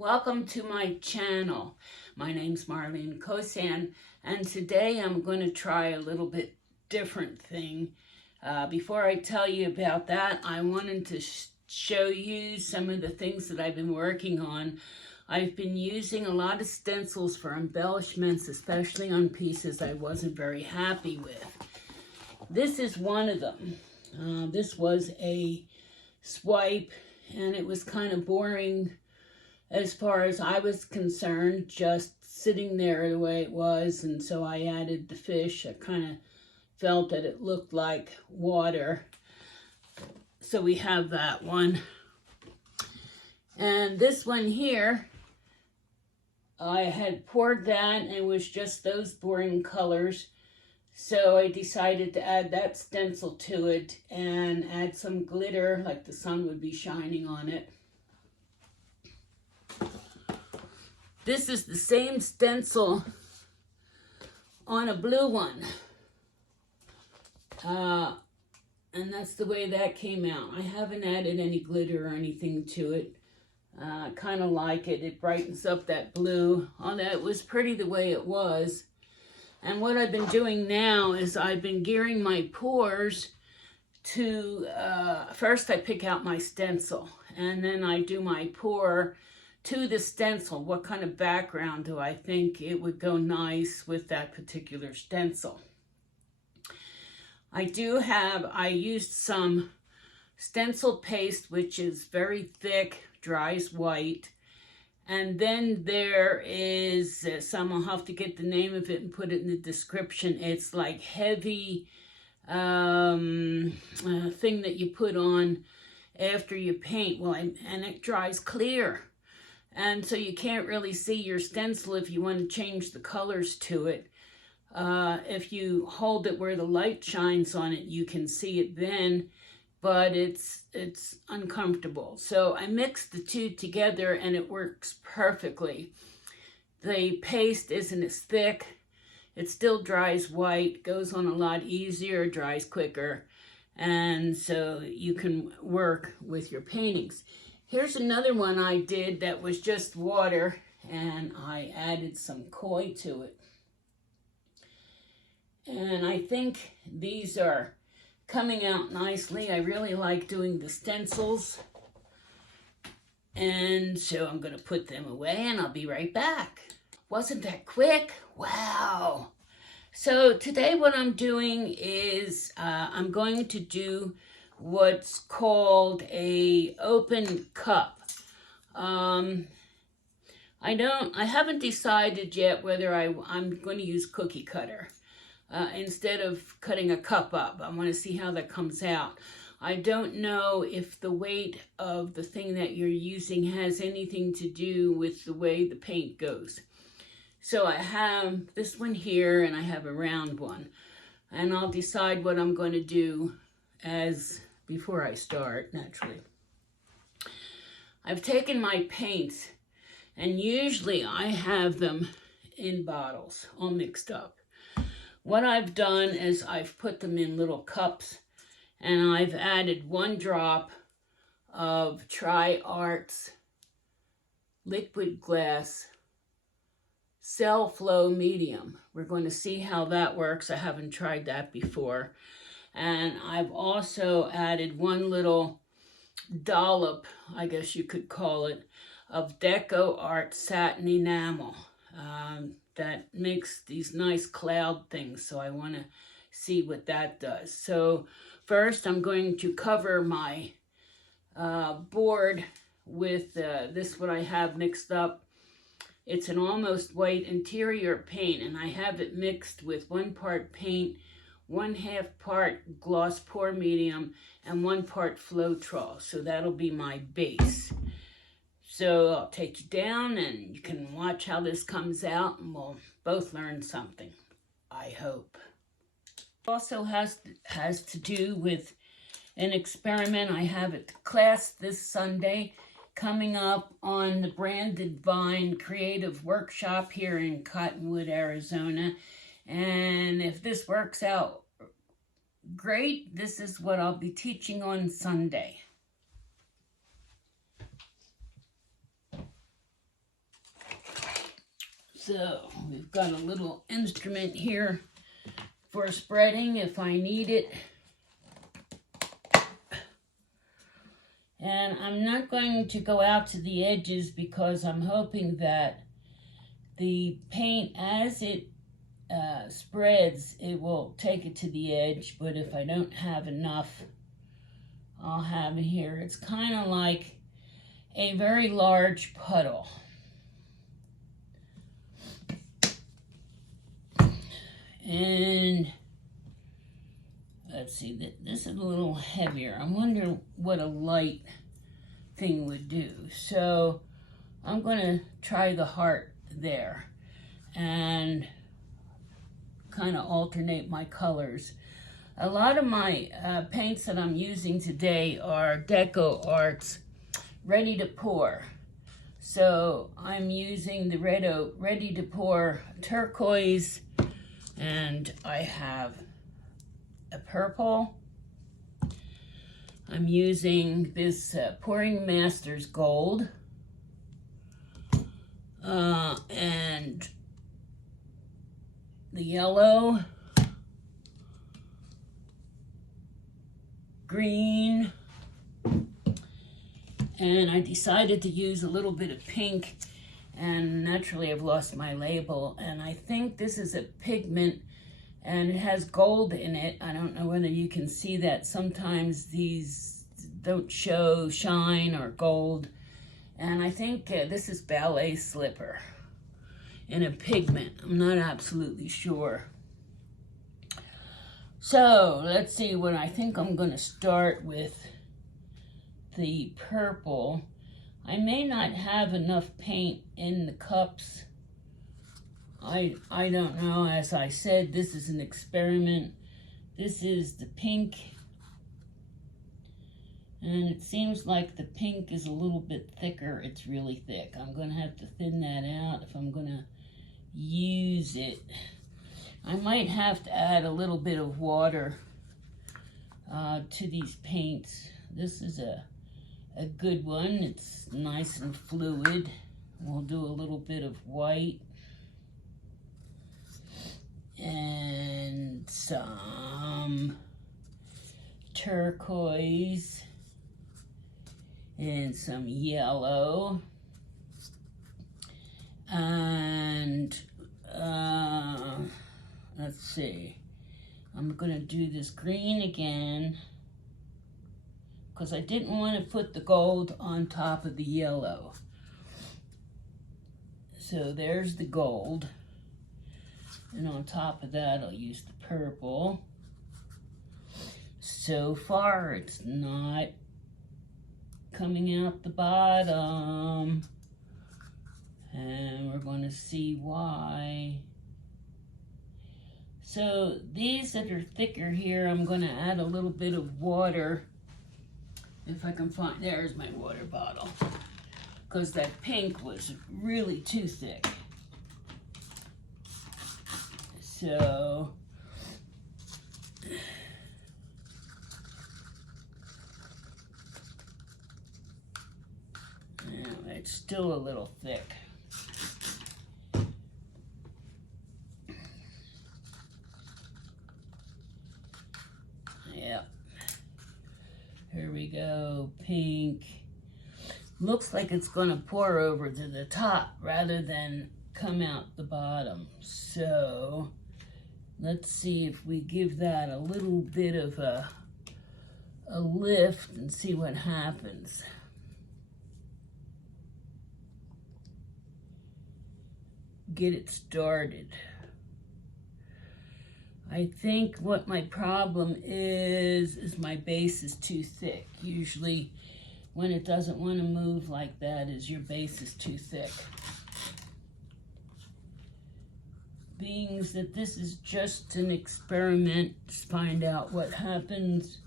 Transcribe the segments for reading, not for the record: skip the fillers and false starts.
Welcome to my channel. My name's Marlene Kosan, and today I'm going to try a little bit different thing. Before I tell you about that, I wanted to show you some of the things that I've been working on. I've been using a lot of stencils for embellishments, especially on pieces I wasn't very happy with. This is one of them. This was a swipe, and it was kind of boring as far as I was concerned, just sitting there the way it was, and so I added the fish. I kind of felt that it looked like water. So we have that one. And this one here, I had poured that, and it was just those boring colors. So I decided to add that stencil to it and add some glitter, like the sun would be shining on it. This is the same stencil on a blue one. And that's the way that came out. I haven't added any glitter or anything to it. Kind of like it. It brightens up that blue. Although it was pretty the way it was. And what I've been doing now is I've been gearing my pours to, first I pick out my stencil, and then I do my pour to the stencil. What kind of background do I think it would go nice with that particular stencil? I used some stencil paste, which is very thick, dries white. And then there is some, I'll have to get the name of it and put it in the description. It's like heavy thing that you put on after you paint. Well, and it dries clear. And so you can't really see your stencil if you want to change the colors to it. If you hold it where the light shines on it, you can see it then, but it's uncomfortable. So I mixed the two together and it works perfectly. The paste isn't as thick. It still dries white, goes on a lot easier, dries quicker, and so you can work with your paintings. Here's another one I did that was just water, and I added some koi to it. And I think these are coming out nicely. I really like doing the stencils. And so I'm going to put them away, and I'll be right back. Wasn't that quick? Wow. So today what I'm doing is I'm going to do what's called a open cup. I haven't decided yet whether I'm going to use cookie cutter instead of cutting a cup up. I want to see how that comes out. I don't know if the weight of the thing that you're using has anything to do with the way the paint goes. So I have this one here, and I have a round one, and I'll decide what I'm going to do before I start, naturally. I've taken my paints, and usually I have them in bottles, all mixed up. What I've done is I've put them in little cups, and I've added 1 drop of TriArt's liquid glass cell flow medium. We're going to see how that works. I haven't tried that before. And I've also added 1 little dollop, I guess you could call it, of Deco Art satin enamel. That makes these nice cloud things, so I want to see what that does. So first I'm going to cover my board with this, what I have mixed up. It's an almost white interior paint, and I have it mixed with 1 part paint, 1/2 part gloss pour medium, and 1 part Floetrol. So that'll be my base. So I'll take you down, and you can watch how this comes out, and we'll both learn something, I hope. It also has to do with an experiment I have at the class this Sunday, coming up on the BrandedVine Creative Workshop here in Cottonwood, Arizona. And if this works out great, this is what I'll be teaching on Sunday. So we've got a little instrument here for spreading if I need it. And I'm not going to go out to the edges because I'm hoping that the paint, as it spreads, it will take it to the edge. But if I don't have enough, I'll have it here. It's kind of like a very large puddle. And let's see, this is a little heavier. I wonder what a light thing would do. So I'm going to try the heart there and kind of alternate my colors. A lot of my paints that I'm using today are Deco Arts Ready to Pour. So I'm using the Ready to Pour turquoise, and I have a purple. I'm using this Pouring Masters Gold, and the yellow, green, and I decided to use a little bit of pink, and naturally I've lost my label, and I think this is a pigment and it has gold in it. I don't know whether you can see that. Sometimes these don't show shine or gold, and I think this is Ballet Slipper in a pigment. I'm not absolutely sure. So let's see what I think. I'm going to start with the purple. I may not have enough paint in the cups. I don't know. As I said, this is an experiment. This is the pink, and it seems like the pink is a little bit thicker. It's really thick. I'm going to have to thin that out if I'm going to use it. I might have to add a little bit of water to these paints. This is a good one. It's nice and fluid. We'll do a little bit of white and some turquoise and some yellow, and let's see, I'm gonna do this green again because I didn't want to put the gold on top of the yellow. So there's the gold, and on top of that I'll use the purple. So far it's not coming out the bottom, and we're going to see why. So these that are thicker here, I'm going to add a little bit of water. If I can find, there's my water bottle, because that pink was really too thick. So it's still a little thick. Yep. Here we go, pink. Looks like it's going to pour over to the top rather than come out the bottom. So let's see if we give that a little bit of a lift and see what happens. Get it started. I think what my problem is my base is too thick. Usually when it doesn't want to move like that is your base is too thick. Being that this is just an experiment to find out what happens.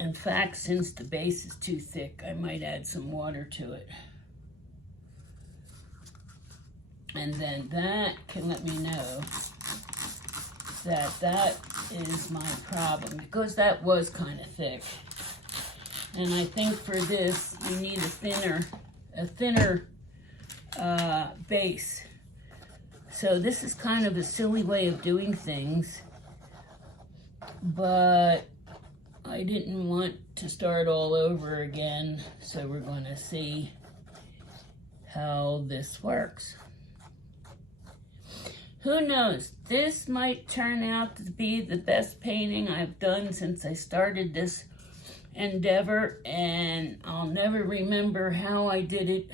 In fact, since the base is too thick, I might add some water to it. And then that can let me know that that is my problem, because that was kind of thick. And I think for this, you need a thinner a thinner base. So this is kind of a silly way of doing things, but I didn't want to start all over again, so we're going to see how this works. Who knows? This might turn out to be the best painting I've done since I started this endeavor, and I'll never remember how I did it.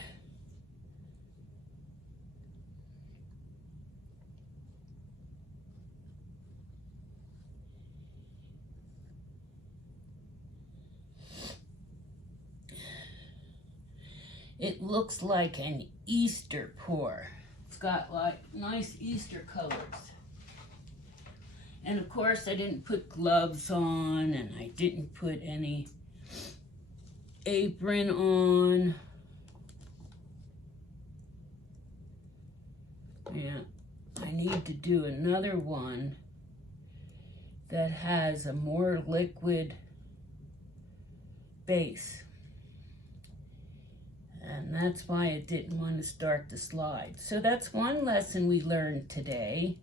It looks like an Easter pour. It's got like nice Easter colors. And of course I didn't put gloves on, and I didn't put any apron on. Yeah, I need to do another one that has a more liquid base. And that's why I didn't want to start the slide. So that's one lesson we learned today.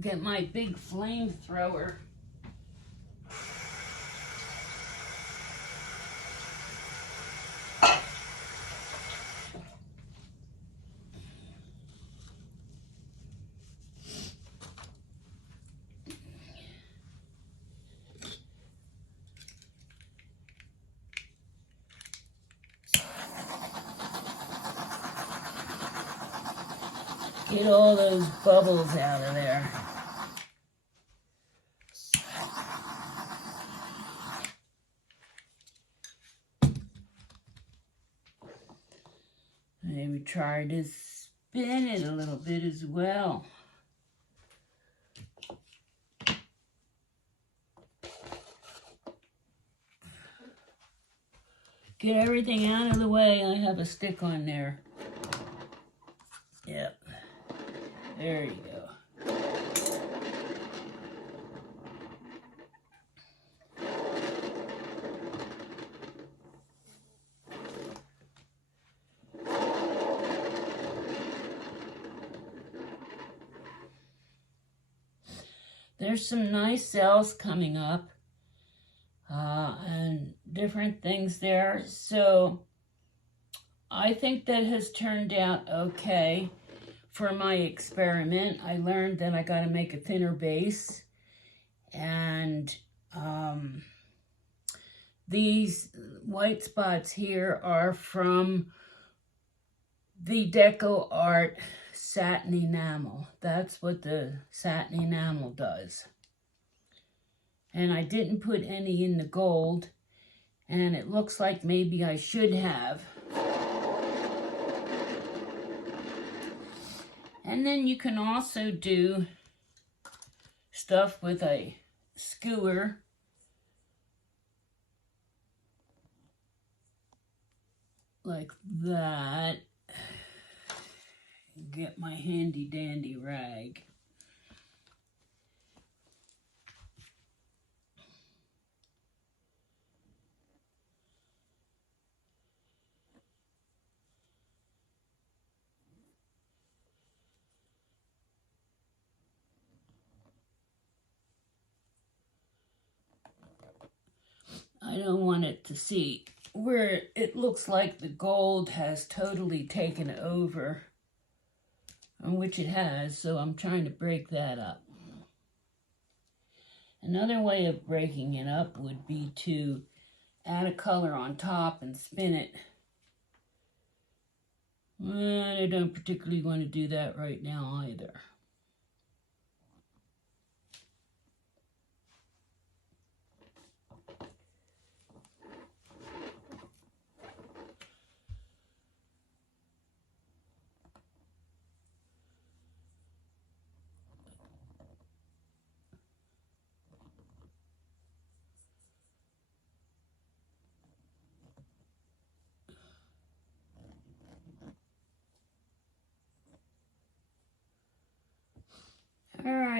Get my big flamethrower. Get all those bubbles out of there. Maybe try to spin it a little bit as well. Get everything out of the way. I have a stick on there. Yep. There you go. There's some nice cells coming up and different things there. So I think that has turned out okay for my experiment. I learned that I got to make a thinner base, and these white spots here are from the Deco Art satin enamel. That's what the satin enamel does. And I didn't put any in the gold, and it looks like maybe I should have. And then you can also do stuff with a skewer. Like that. Get my handy dandy rag. I don't want it to see where it looks like the gold has totally taken over, which it has, so I'm trying to break that up. Another way of breaking it up would be to add a color on top and spin it. I don't particularly want to do that right now either.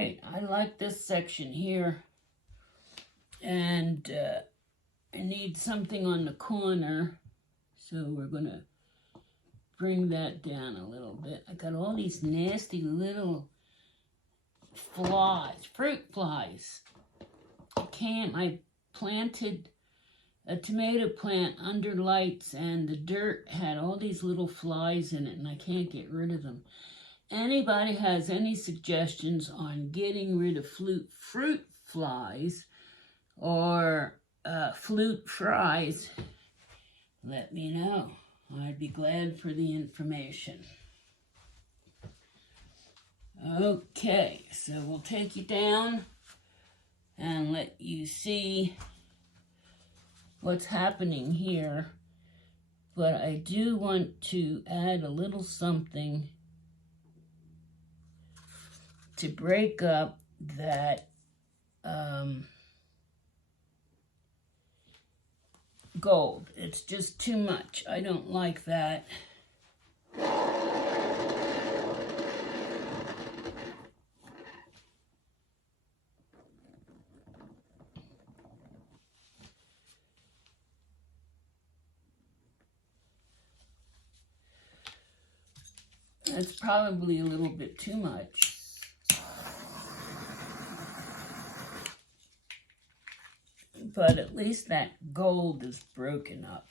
right, I like this section here. And I need something on the corner. So we're going to bring that down a little bit. I got all these nasty little flies, fruit flies. I planted a tomato plant under lights and the dirt had all these little flies in it and I can't get rid of them. Anybody has any suggestions on getting rid of fruit flies or fruit flies, let me know. I'd be glad for the information. Okay, so we'll take you down and let you see what's happening here. But I do want to add a little something to break up that gold. It's just too much. I don't like that. That's probably a little bit too much. But at least that gold is broken up.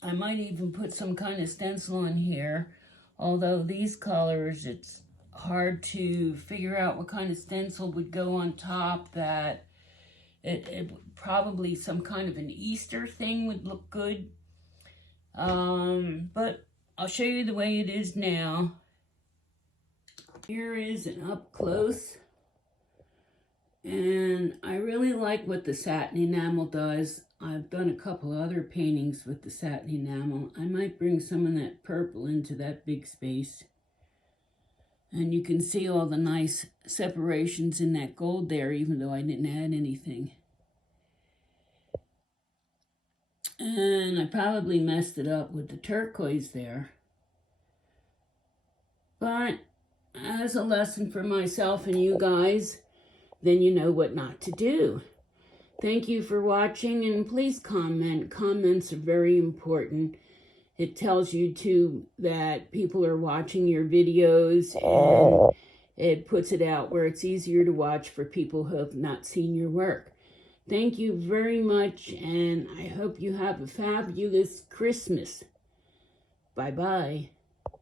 I might even put some kind of stencil in here, although these colors, it's hard to figure out what kind of stencil would go on top. That it probably some kind of an Easter thing would look good. But I'll show you the way it is now. Here is an up close. And I really like what the satin enamel does. I've done a couple other paintings with the satin enamel. I might bring some of that purple into that big space. And you can see all the nice separations in that gold there, even though I didn't add anything. And I probably messed it up with the turquoise there. But as a lesson for myself and you guys, then you know what not to do. Thank you for watching, and please comment. Comments are very important. It tells you that people are watching your videos, and it puts it out where it's easier to watch for people who have not seen your work. Thank you very much, and I hope you have a fabulous Christmas. Bye-bye.